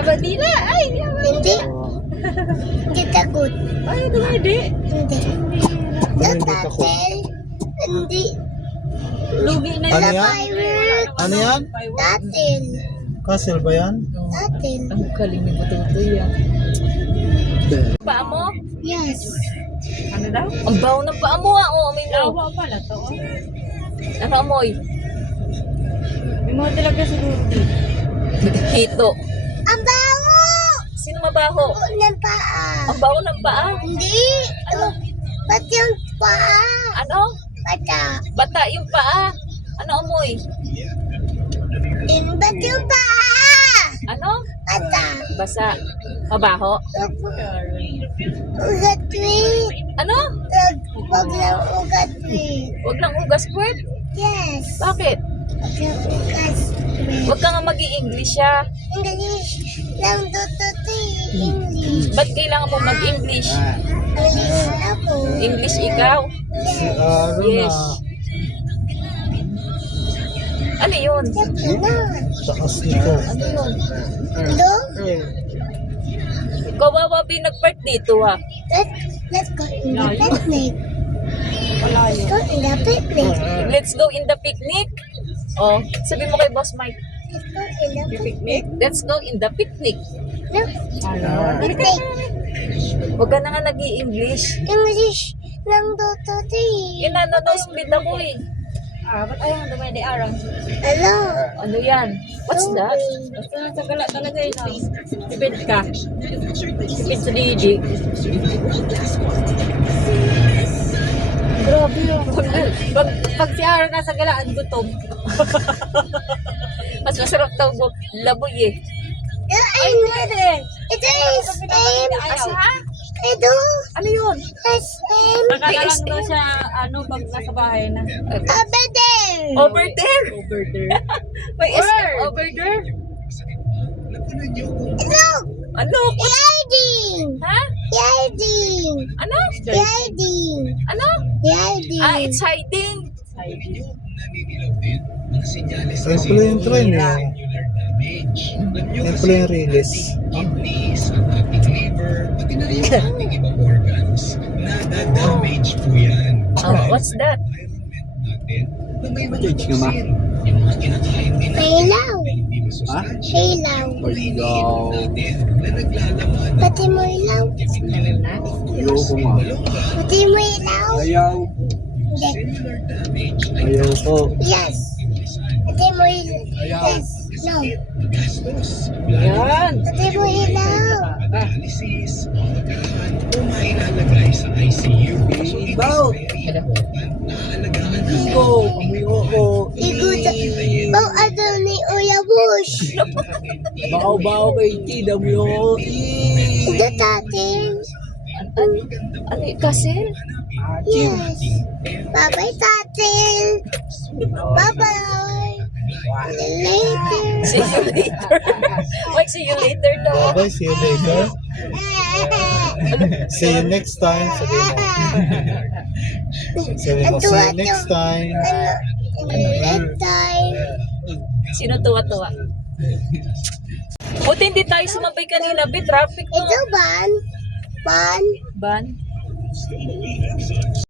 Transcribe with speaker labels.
Speaker 1: Abadila. Ay,
Speaker 2: Hindi. Hindi takot.
Speaker 1: ay, dumedi.
Speaker 2: Hindi. Tatil. Hindi.
Speaker 1: Lugi na
Speaker 3: Ano
Speaker 1: yun.
Speaker 3: yan?
Speaker 2: Firework.
Speaker 3: Ano yan?
Speaker 2: Tatil.
Speaker 3: Castle ba yan?
Speaker 2: Tatil.
Speaker 1: Ang galing ni Bututoy yan. Paa mo?
Speaker 2: Yes.
Speaker 1: Ano daw? Ang baho ng paa mo ah. O, amoy mo. Awa pala to. Ano amoy? May mga talaga siguro dito. Hito.
Speaker 2: Ang baho!
Speaker 1: Sino mabaho?
Speaker 2: Ng paa.
Speaker 1: Ang baho ng paa?
Speaker 2: Hindi. Ano? Ba't yung paa?
Speaker 1: Ano?
Speaker 2: Bata.
Speaker 1: Bata yung paa. Ano amoy?
Speaker 2: Ba't yung paa?
Speaker 1: Ano?
Speaker 2: Bata.
Speaker 1: Basa. Mabaho.
Speaker 2: Ugat tweet.
Speaker 1: Ano?
Speaker 2: Wag lang ugat tweet.
Speaker 1: Huwag lang ugas puwet.
Speaker 2: Yes.
Speaker 1: Bakit?
Speaker 2: Wag lang ugat tweet.
Speaker 1: Huwag ka nga mag-i-English siya.
Speaker 2: English lang tututi. English.
Speaker 1: Ba't kailangan mo mag-English?
Speaker 2: English ako.
Speaker 1: English ikaw?
Speaker 3: Si Aaron
Speaker 1: Yes. Ano yun?
Speaker 2: Ano?
Speaker 3: taas nito.
Speaker 1: Ano yun?
Speaker 2: Hello?
Speaker 1: Kawawa pinag-part dito ha.
Speaker 2: Let's go in the picnic. Let's go in the picnic.
Speaker 1: Let's go in the picnic. Oh, sabi mo kay Boss Mike.
Speaker 2: Let's go in the picnic.
Speaker 1: Let's go in the picnic.
Speaker 2: No. Picnic.
Speaker 1: Huwag ka na nga nag-i-English.
Speaker 2: English lang tututi.
Speaker 1: Inano-split ako eh. Ba't ayaw dumay di arang?
Speaker 2: Hello?
Speaker 1: Ano yan? What's that?
Speaker 2: Basta
Speaker 1: Sa gala talaga yun. Tipid ka. Tipid sa Didi. Grabe yun. Pag si Aaron nasa galaan, gutom. Mas masarap daw laboy eh.
Speaker 2: Ay,
Speaker 1: Pwede.
Speaker 2: ito is
Speaker 1: Asa?
Speaker 2: ito.
Speaker 1: Ano yun?
Speaker 2: SM.
Speaker 1: Nakala lang daw siya, pag nasa bahay na.
Speaker 2: Over there.
Speaker 1: Over there? Over there? May SM over there?
Speaker 2: Ito.
Speaker 1: Ano?
Speaker 2: Yarding.
Speaker 1: Ha?
Speaker 2: Yarding.
Speaker 1: Ano?
Speaker 2: Yarding.
Speaker 1: Ano?
Speaker 2: Yarding.
Speaker 1: Ah, it's hiding.
Speaker 3: Ayun pala yung train eh. Ayun pala yung release.
Speaker 1: Oh, what's that?
Speaker 2: Ilaw.
Speaker 3: Ha?
Speaker 2: Ilaw.
Speaker 3: Ayaw.
Speaker 2: Pati mo ilaw.
Speaker 3: Ayoko nga.
Speaker 2: Pati mo ilaw.
Speaker 3: Ayaw.
Speaker 2: Hindi.
Speaker 3: Ayaw ko.
Speaker 2: Yes. Pati mo ilaw. Yes. No.
Speaker 1: Yan.
Speaker 2: Pati mo ilaw.
Speaker 3: Ibaw. Igo. Ayoko.
Speaker 2: Iguta. Bang ano ni Uya Bush.
Speaker 3: Baw-baw kay Tida mo yung
Speaker 2: Ito tatin.
Speaker 1: Ano yung kasel?
Speaker 2: Yes. Bye-bye tatin. Bye-bye. Later.
Speaker 1: See you later. Mike, see you later daw.
Speaker 3: Bye, see you later. See you next time. Sabi mo. Sabi mo, see you next time.
Speaker 2: Next time.
Speaker 1: Sino tuwa-tuwa? Buti hindi tayo sumabay kanina. Be, traffic to.
Speaker 2: Ito ban? Ban?
Speaker 1: Ban?